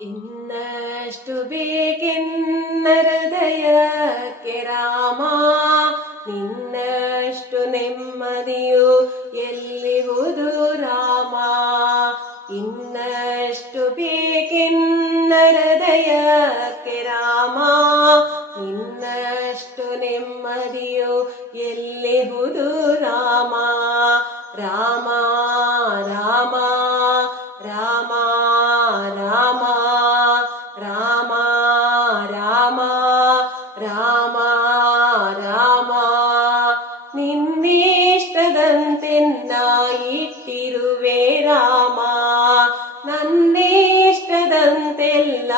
ಇನ್ನಷ್ಟು ಬೇಕೆನ್ನ ಹೃದಯಕ್ಕೆ ರಾಮ, ನಿನ್ನಷ್ಟು ನೆಮ್ಮದಿಯು ಎಲ್ಲಿಹುದು ರಾಮ. ಇನ್ನಷ್ಟು ಬೇಕೆನ್ನ ಹೃದಯಕ್ಕೆ ರಾಮ, ನಿನ್ನಷ್ಟು ನೆಮ್ಮದಿಯು ಎಲ್ಲಿಹುದು ರಾಮ. ರಾಮ ರಾಮ ರಾಮ ರಾಮ ರಾಮ ರಾಮ ರಾಮ ರಾಮ. ನಿನ್ನಿಷ್ಟದಂತೆನ್ನ ಇಟ್ಟಿರುವೆ ರಾಮ, ನನ್ನಿಷ್ಟದಂತೆಲ್ಲ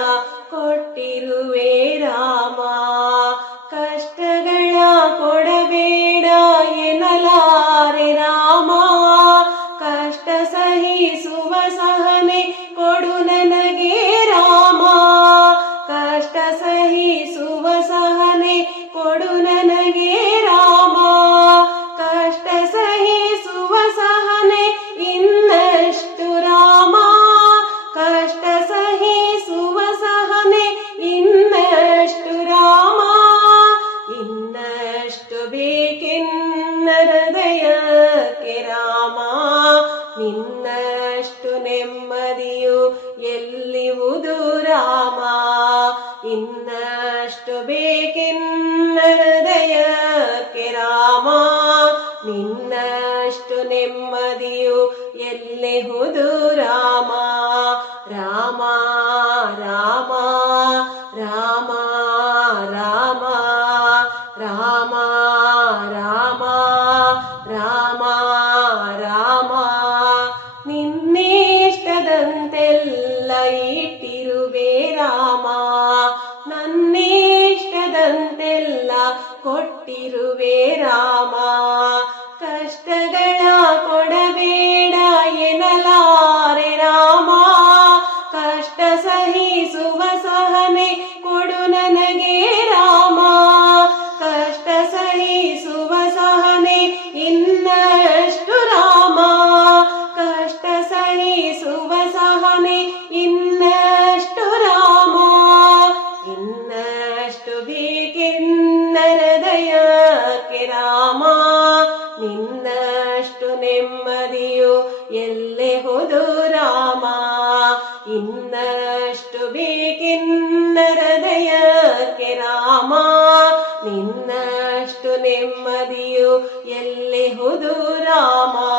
ಕೊಟ್ಟಿರುವೆ ರಾಮ. ಕಷ್ಟಗಳ ಕೊಡಬೇಡ ಎನ್ನಲಾರೆ ರಾಮ, ಕಷ್ಟ ಸಹಿಸುವ ಸಹನೆ ಕೊಡು ನನಗೆ ರಾಮ. ಕಷ್ಟ ಸಹಿಸುವ ಸಹನೆ ಕೊಡು ನನಗೆ ರಾಮ. ಕಷ್ಟ ಸಹಿಸುವ ಸಹನೆ ಇನ್ನಷ್ಟು ರಾಮ, ಕಷ್ಟ ಸಹಿಸುವ ಸಹನೆ ಇನ್ನಷ್ಟು ರಾಮ. ಇನ್ನಷ್ಟು ಬೇಕೆನ್ನ ಹೃದಯಕ್ಕೆ ರಾಮ, ನಿನ್ನಷ್ಟು ನೆಮ್ಮದಿಯು ಎಲ್ಲಿಹುದು ರಾಮ. ಇನ್ನಷ್ಟು ಬೇಕೆನ್ನ ಹೃದಯಕ್ಕೆ ರಾಮ, ನಿನ್ನಷ್ಟು ನೆಮ್ಮದಿಯು ಎಲ್ಲಿಹುದು ರಾಮ. ರಾಮ ರಾಮ ರಾಮ ರಾಮ ರಾಮ ರಾಮ ರಾಮ ರಾಮ. ನಿನ್ನಿಷ್ಟದಂತೆಲ್ಲ ಇಟ್ಟಿರುವೆ ರಾಮ, ನನ್ನಿಷ್ಟದಂತೆಲ್ಲ ಕೊಟ್ಟಿರುವೆ ರಾಮ. ಕಷ್ಟಗಳ ಕೊಡಬೇಡ ಎನ್ನಲಾರೆ ರಾಮ, ಕಷ್ಟ ಸಹಿಸುವ ಸಹನೆ ಕೊಡು ನನಗೆ ರಾಮ. ಕಷ್ಟ ಸಹಿಸುವ ಸಹನೆ ಇನ್ನಷ್ಟು ರಾಮ, ಕಷ್ಟ ಸಹಿಸುವ ಸಹನೆ ಇನ್ನಷ್ಟು ರಾಮ. ಇನ್ನಷ್ಟು ಬೇಕೆನ್ನ ಹೃದಯಕ್ಕೆ ರಾಮ, ನಿನ್ನಷ್ಟು ನೆಮ್ಮದಿಯು ಎಲ್ಲಿಹುದು ರಾಮ. ಇನ್ನಷ್ಟು ಬೇಕೆನ್ನ ಹೃದಯಕ್ಕೆ ರಾಮ, ನಿನ್ನಷ್ಟು ನೆಮ್ಮದಿಯು ಎಲ್ಲಿಹುದು ರಾಮ.